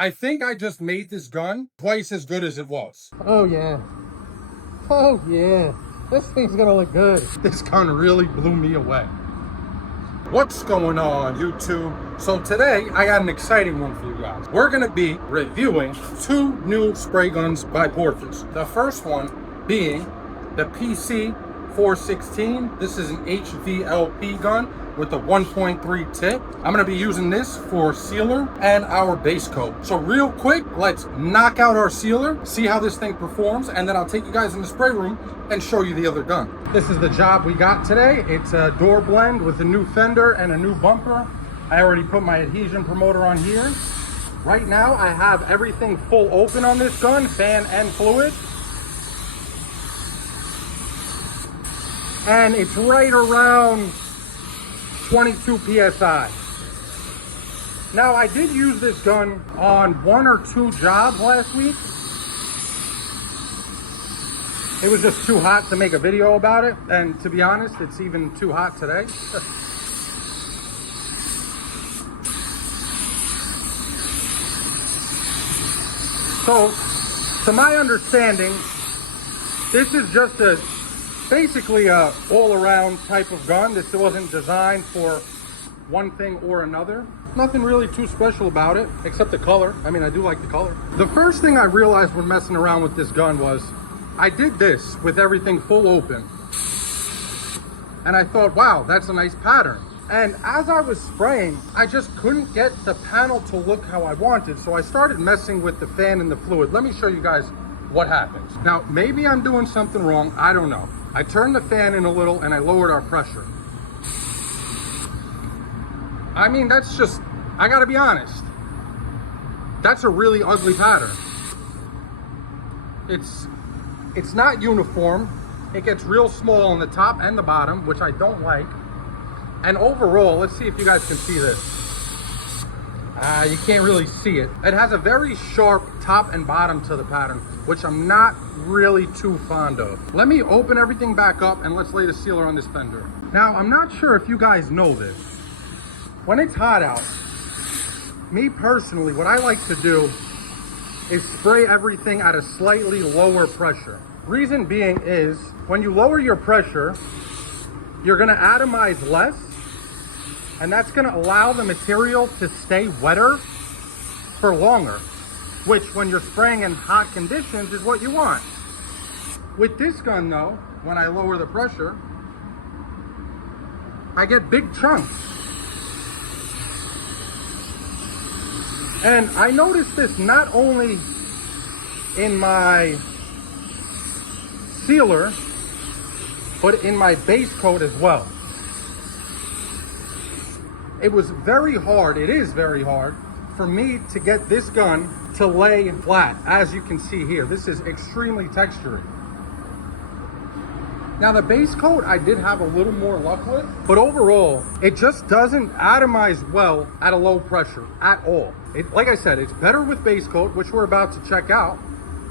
I think I just made this gun twice as good as it was. Oh yeah. Oh yeah. This thing's gonna look good. This gun really blew me away. What's going on, YouTube? So today I got an exciting one for you guys. We're gonna be reviewing two new spray guns by Porphis. The first one being the PC 416. This is an HVLP gun with a 1.3 tip. I'm gonna be using this for sealer and our base coat. So real quick, let's knock out our sealer, see how this thing performs, and then I'll take you guys in the spray room and show you the other gun. This is the job we got today. It's a door blend with a new fender and a new bumper. I already put my adhesion promoter on here. Right now I have everything full open on this gun, fan and fluid. And it's right around 22 PSI. Now I did use this gun on 1 or 2 jobs last week. It was just too hot to make a video about it, and to be honest, it's even too hot today. So, to my understanding, this is just basically a all-around type of gun. This wasn't designed for one thing or another. Nothing really too special about it, except the color. I mean, I do like the color. The first thing I realized when messing around with this gun was, I did this with everything full open. And I thought, wow, that's a nice pattern. And as I was spraying, I just couldn't get the panel to look how I wanted. So I started messing with the fan and the fluid. Let me show you guys what happens. Now, maybe I'm doing something wrong, I don't know. I turned the fan in a little and I lowered our pressure. I mean, that's just, I gotta be honest. That's a really ugly pattern. It's not uniform. It gets real small on the top and the bottom, which I don't like. And overall, let's see if you guys can see this. You can't really see it. It has a very sharp top and bottom to the pattern, which I'm not really too fond of. Let me open everything back up and let's lay the sealer on this fender. Now, I'm not sure if you guys know this. When it's hot out, me personally, what I like to do is spray everything at a slightly lower pressure. Reason being is, when you lower your pressure, you're gonna atomize less, and that's gonna allow the material to stay wetter for longer, which when you're spraying in hot conditions is what you want. With this gun though, when I lower the pressure, I get big chunks. And I noticed this not only in my sealer, but in my base coat as well. It was very hard, it is very hard, for me to get this gun to lay flat. As you can see here, this is extremely textured. Now the base coat I did have a little more luck with, but overall, it just doesn't atomize well at a low pressure at all. Like I said, it's better with base coat, which we're about to check out,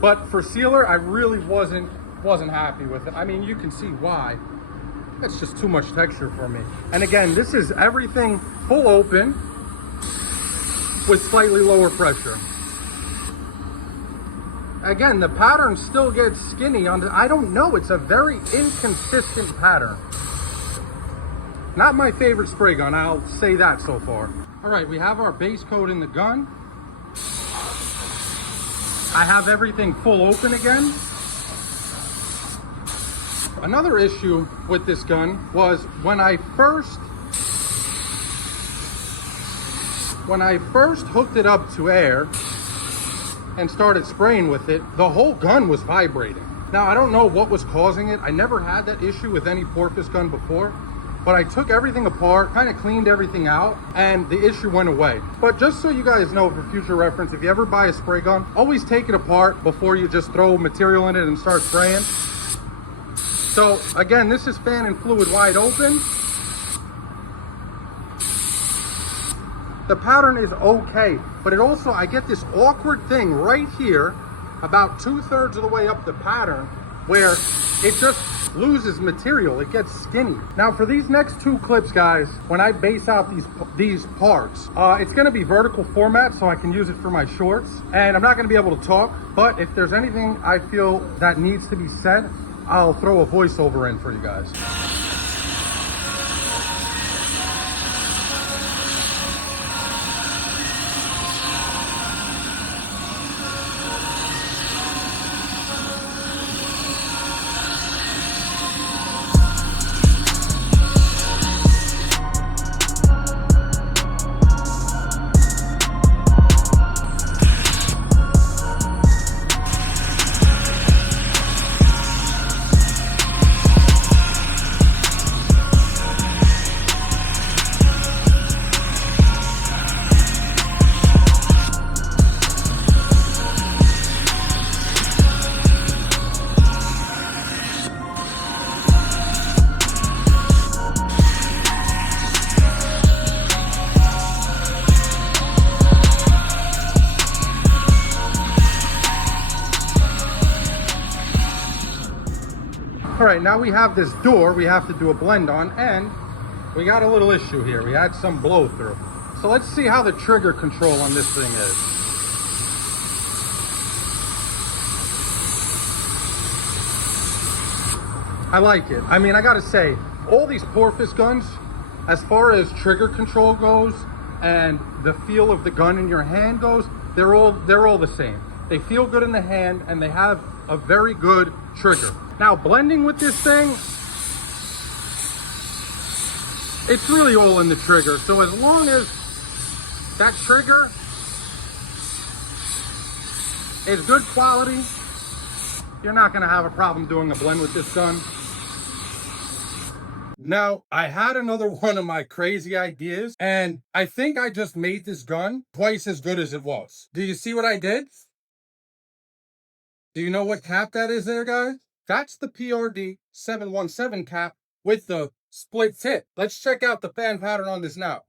but for sealer, I really wasn't happy with it. I mean, you can see why. It's just too much texture for me. And again, this is everything full open with slightly lower pressure. Again, the pattern still gets skinny on I don't know, it's a very inconsistent pattern. Not my favorite spray gun, I'll say that so far. All right, we have our base coat in the gun. I have everything full open again. Another issue with this gun was when I first hooked it up to air and started spraying with it, the whole gun was vibrating. Now, I don't know what was causing it. I never had that issue with any Porphis gun before, but I took everything apart, kind of cleaned everything out, and the issue went away. But just so you guys know for future reference, if you ever buy a spray gun, always take it apart before you just throw material in it and start spraying. So again, this is fan and fluid wide open. The pattern is okay, but it also, I get this awkward thing right here, about 2/3 of the way up the pattern, where it just loses material, it gets skinny. Now for these next two clips, guys, when I base out these parts, it's gonna be vertical format so I can use it for my shorts, and I'm not gonna be able to talk, but if there's anything I feel that needs to be said, I'll throw a voiceover in for you guys. All right, now we have this door we have to do a blend on, and we got a little issue here. We had some blow through. So let's see how the trigger control on this thing is. I like it. I mean, I gotta say, all these Porphis guns, as far as trigger control goes and the feel of the gun in your hand goes, they're all the same. They feel good in the hand and they have a very good trigger. Now blending with this thing, it's really all in the trigger. So as long as that trigger is good quality, you're not gonna have a problem doing a blend with this gun. Now, I had another one of my crazy ideas, and I think I just made this gun twice as good as it was. Do you see what I did? Do you know what cap that is there, guys? That's the PRD 717 cap with the split tip. Let's check out the fan pattern on this now.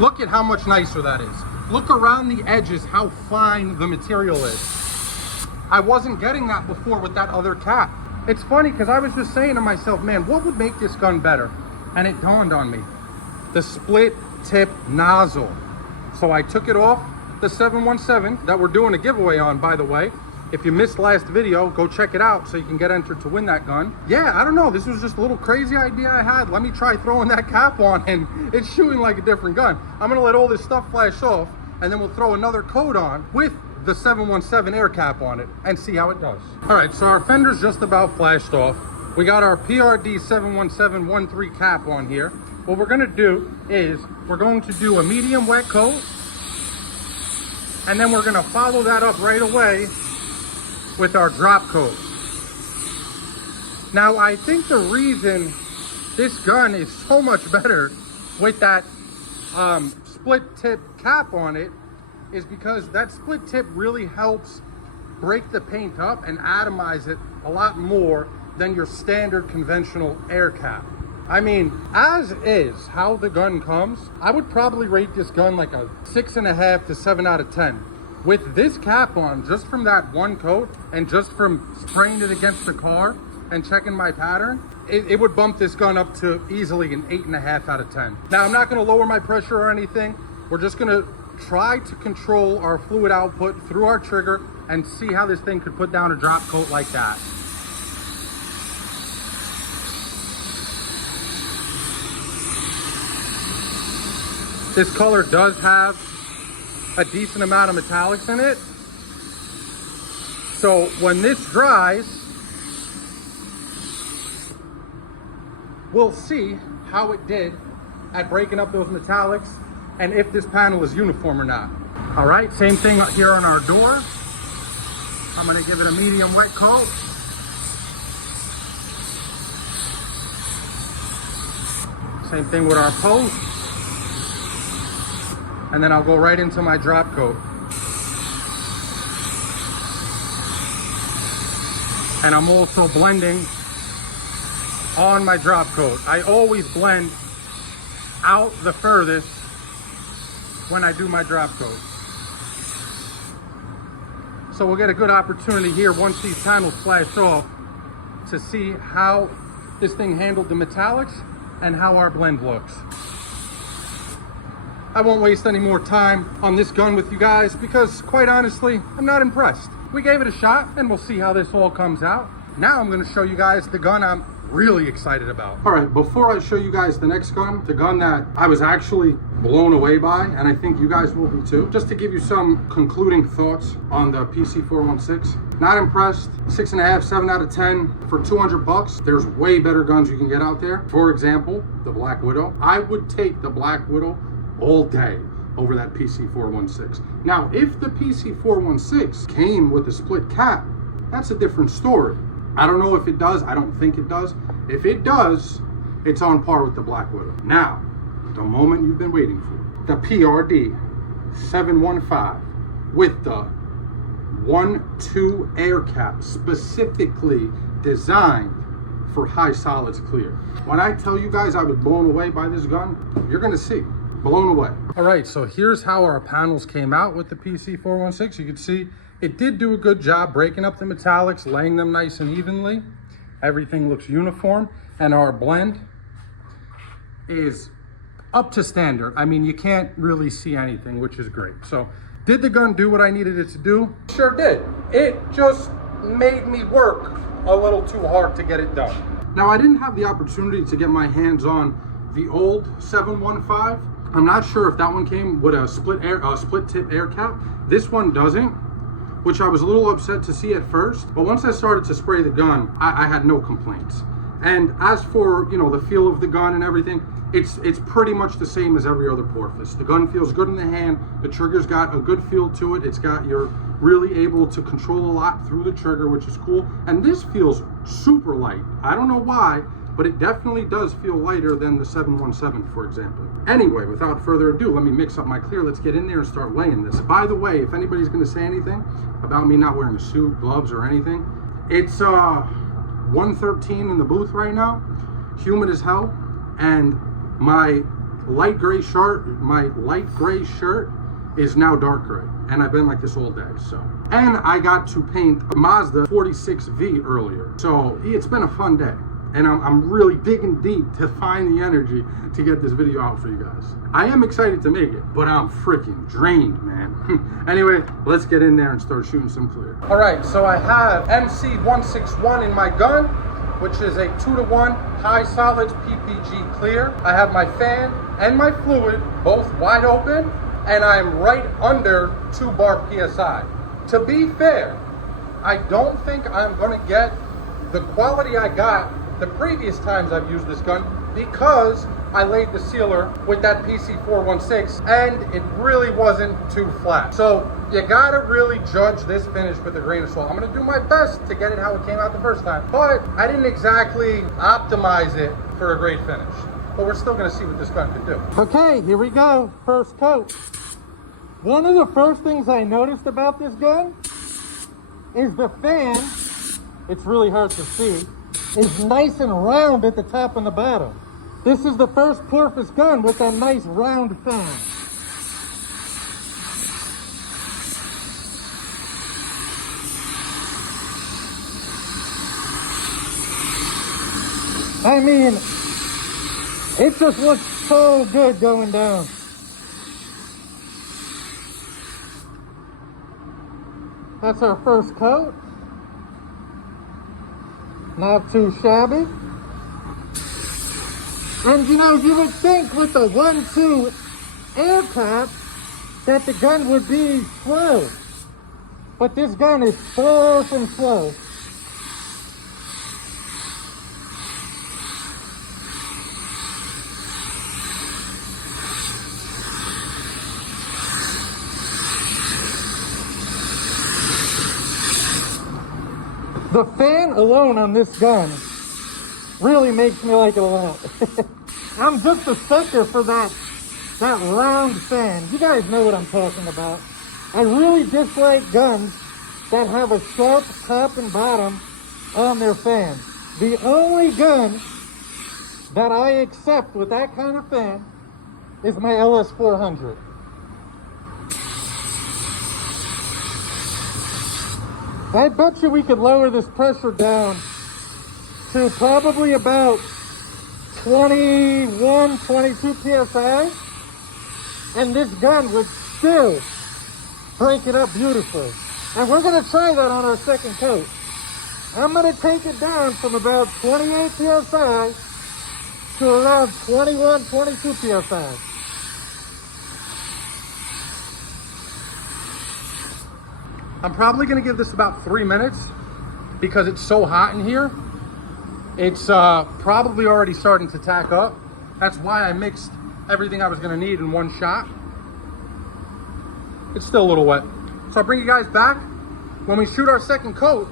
Look at how much nicer that is. Look around the edges, how fine the material is. I wasn't getting that before with that other cap. It's funny because I was just saying to myself, man, what would make this gun better? And it dawned on me, the split tip nozzle. So I took it off the 717 that we're doing a giveaway on, by the way. If you missed last video, go check it out so you can get entered to win that gun. Yeah, I don't know, this was just a little crazy idea I had. Let me try throwing that cap on, and it's shooting like a different gun. I'm gonna let all this stuff flash off, and then we'll throw another coat on with the 717 air cap on it and see how it does. All right, so our fender's just about flashed off. We got our PRD 717-13 cap on here. What we're gonna do is we're going to do a medium wet coat, and then we're gonna follow that up right away with our drop coat. Now, I think the reason this gun is so much better with that split tip cap on it is because that split tip really helps break the paint up and atomize it a lot more than your standard conventional air cap. I mean, as is how the gun comes, I would probably rate this gun like a 6.5 to 7 out of 10. With this cap on, just from that one coat and just from spraying it against the car and checking my pattern, it would bump this gun up to easily an 8.5 out of 10. Now, I'm not gonna lower my pressure or anything. We're just gonna try to control our fluid output through our trigger and see how this thing could put down a drop coat like that. This color does have a decent amount of metallics in it. So when this dries, we'll see how it did at breaking up those metallics and if this panel is uniform or not. All right, same thing here on our door. I'm gonna give it a medium wet coat. Same thing with our post. And then I'll go right into my drop coat. And I'm also blending on my drop coat. I always blend out the furthest when I do my drop coat. So we'll get a good opportunity here once these panels flash off to see how this thing handled the metallics and how our blend looks. I won't waste any more time on this gun with you guys because, quite honestly, I'm not impressed. We gave it a shot and we'll see how this all comes out. Now I'm going to show you guys the gun I'm really excited about. All right, before I show you guys the next gun, the gun that I was actually blown away by, and I think you guys will be too, just to give you some concluding thoughts on the PC416. Not impressed. 6.5, 7 out of 10 for 200 bucks. There's way better guns you can get out there. For example, the Black Widow. I would take the Black Widow all day over that PC416. Now, if the PC416 came with a split cap, that's a different story. I don't know if it does. I don't think it does. If it does, it's on par with the Black Widow. Now, the moment you've been waiting for. The PRD 715 with the 1-2 air cap, specifically designed for high solids clear. When I tell you guys I was blown away by this gun, you're gonna see. Blown away. All right, so here's how our panels came out with the PC416. You can see it did do a good job breaking up the metallics, laying them nice and evenly. Everything looks uniform, and our blend is up to standard. I mean, you can't really see anything, which is great. So, did the gun do what I needed it to do? Sure did. It just made me work a little too hard to get it done. Now, I didn't have the opportunity to get my hands on the old 715. I'm not sure if that one came with a split tip air cap. This one doesn't, which I was a little upset to see at first. But once I started to spray the gun, I had no complaints. And as for, you know, the feel of the gun and everything, it's pretty much the same as every other Porphis. The gun feels good in the hand. The trigger's got a good feel to it. You're really able to control a lot through the trigger, which is cool. And this feels super light. I don't know why, but it definitely does feel lighter than the 717, for example. Anyway, without further ado, let me mix up my clear. Let's get in there and start weighing this. By the way, if anybody's gonna say anything about me not wearing a suit, gloves, or anything, it's 113 in the booth right now, humid as hell, and my light gray shirt is now dark gray, and I've been like this all day. So, and I got to paint a Mazda 46V earlier, so it's been a fun day. And I'm really digging deep to find the energy to get this video out for you guys. I am excited to make it, but I'm freaking drained, man. Anyway, let's get in there and start shooting some clear. All right, so I have MC161 in my gun, which is a 2-to-1 high solids PPG clear. I have my fan and my fluid both wide open, and I'm right under 2 bar PSI. To be fair, I don't think I'm gonna get the quality I got the previous times I've used this gun because I laid the sealer with that PC416 and it really wasn't too flat. So you gotta really judge this finish with a grain of salt. I'm gonna do my best to get it how it came out the first time, but I didn't exactly optimize it for a great finish. But we're still gonna see what this gun can do. Okay, here we go. First coat. One of the first things I noticed about this gun is the fan, it's really hard to see, is nice and round at the top and the bottom. This is the first Porphis gun with a nice round fan. I mean, it just looks so good going down. That's our first coat. Not too shabby. And you know, you would think with the 1-2 air cap that the gun would be slow. But this gun is far from slow. The fan alone on this gun really makes me like it a lot. I'm just a sucker for that round fan. You guys know what I'm talking about. I really dislike guns that have a sharp top and bottom on their fan. The only gun that I accept with that kind of fan is my LS400. I bet you we could lower this pressure down to probably about 21, 22 PSI, and this gun would still break it up beautifully. And we're gonna try that on our second coat. I'm gonna take it down from about 28 PSI to around 21, 22 PSI. I'm probably gonna give this about 3 minutes because it's so hot in here. It's probably already starting to tack up. That's why I mixed everything I was gonna need in one shot. It's still a little wet. So I'll bring you guys back. When we shoot our second coat,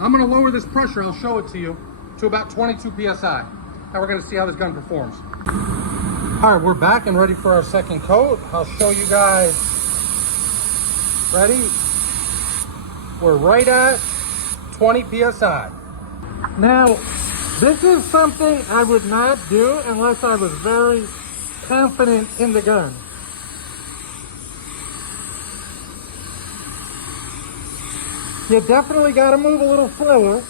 I'm gonna lower this pressure, I'll show it to you, to about 22 PSI. And we're gonna see how this gun performs. All right, we're back and ready for our second coat. I'll show you guys. Ready? We're right at 20 PSI. Now, this is something I would not do unless I was very confident in the gun. You definitely got to move a little slower,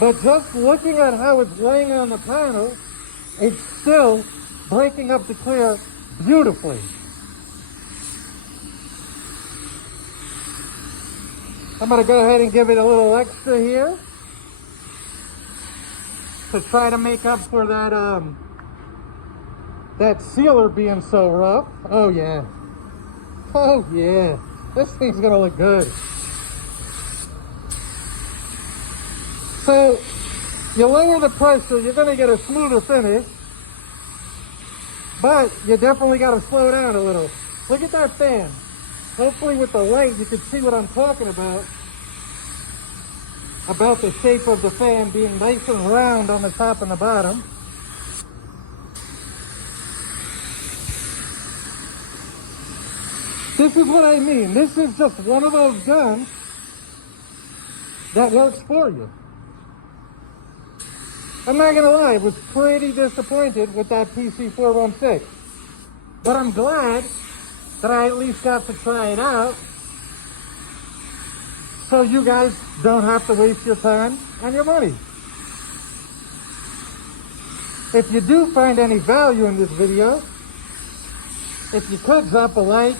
but just looking at how it's laying on the panel, it's still breaking up the clear beautifully. I'm going to go ahead and give it a little extra here to try to make up for that that sealer being so rough. Oh yeah. Oh yeah. This thing's going to look good. So, you lower the pressure, you're going to get a smoother finish, but you definitely got to slow down a little. Look at that fan. Hopefully with the light you can see what I'm talking about the shape of the fan being nice and round on the top and the bottom. This is what I mean. This is just one of those guns that works for you. I'm not gonna lie, I was pretty disappointed with that PC416. But I'm glad that I at least got to try it out so you guys don't have to waste your time and your money. If you do find any value in this video, if you could drop a like,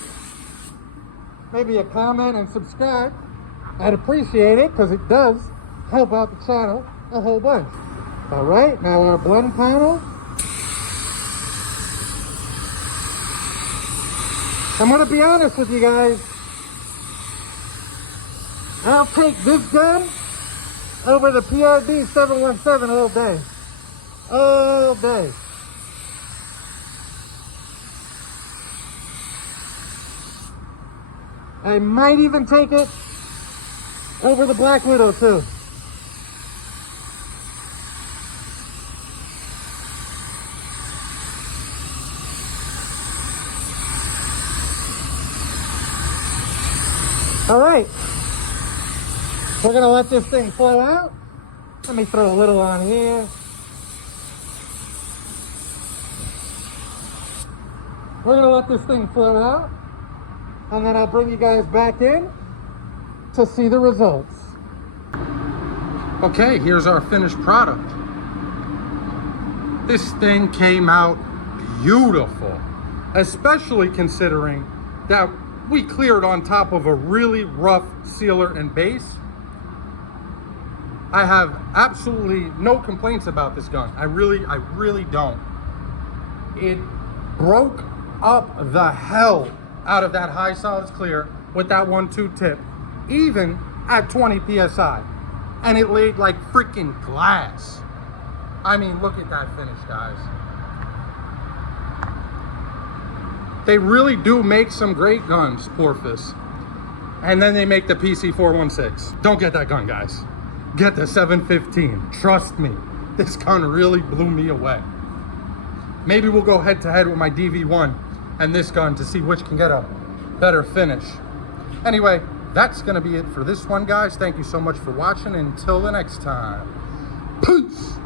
maybe a comment and subscribe, I'd appreciate it because it does help out the channel a whole bunch. All right, now our blend panel. I'm gonna be honest with you guys. I'll take this gun over the PRD 717 all day. All day. I might even take it over the Black Widow too. All right, we're gonna let this thing flow out. Let me throw a little on here. We're gonna let this thing flow out, and then I'll bring you guys back in to see the results. Okay, here's our finished product. This thing came out beautiful, especially considering that we cleared on top of a really rough sealer and base. I have absolutely no complaints about this gun. I really don't. It broke up the hell out of that high solids clear with that 1-2 tip, even at 20 PSI. And it laid like freaking glass. I mean, look at that finish, guys. They really do make some great guns, Porphis. And then they make the PC416. Don't get that gun, guys. Get the 715. Trust me, this gun really blew me away. Maybe we'll go head to head with my DV1 and this gun to see which can get a better finish. Anyway, that's gonna be it for this one, guys. Thank you so much for watching. Until the next time, peace.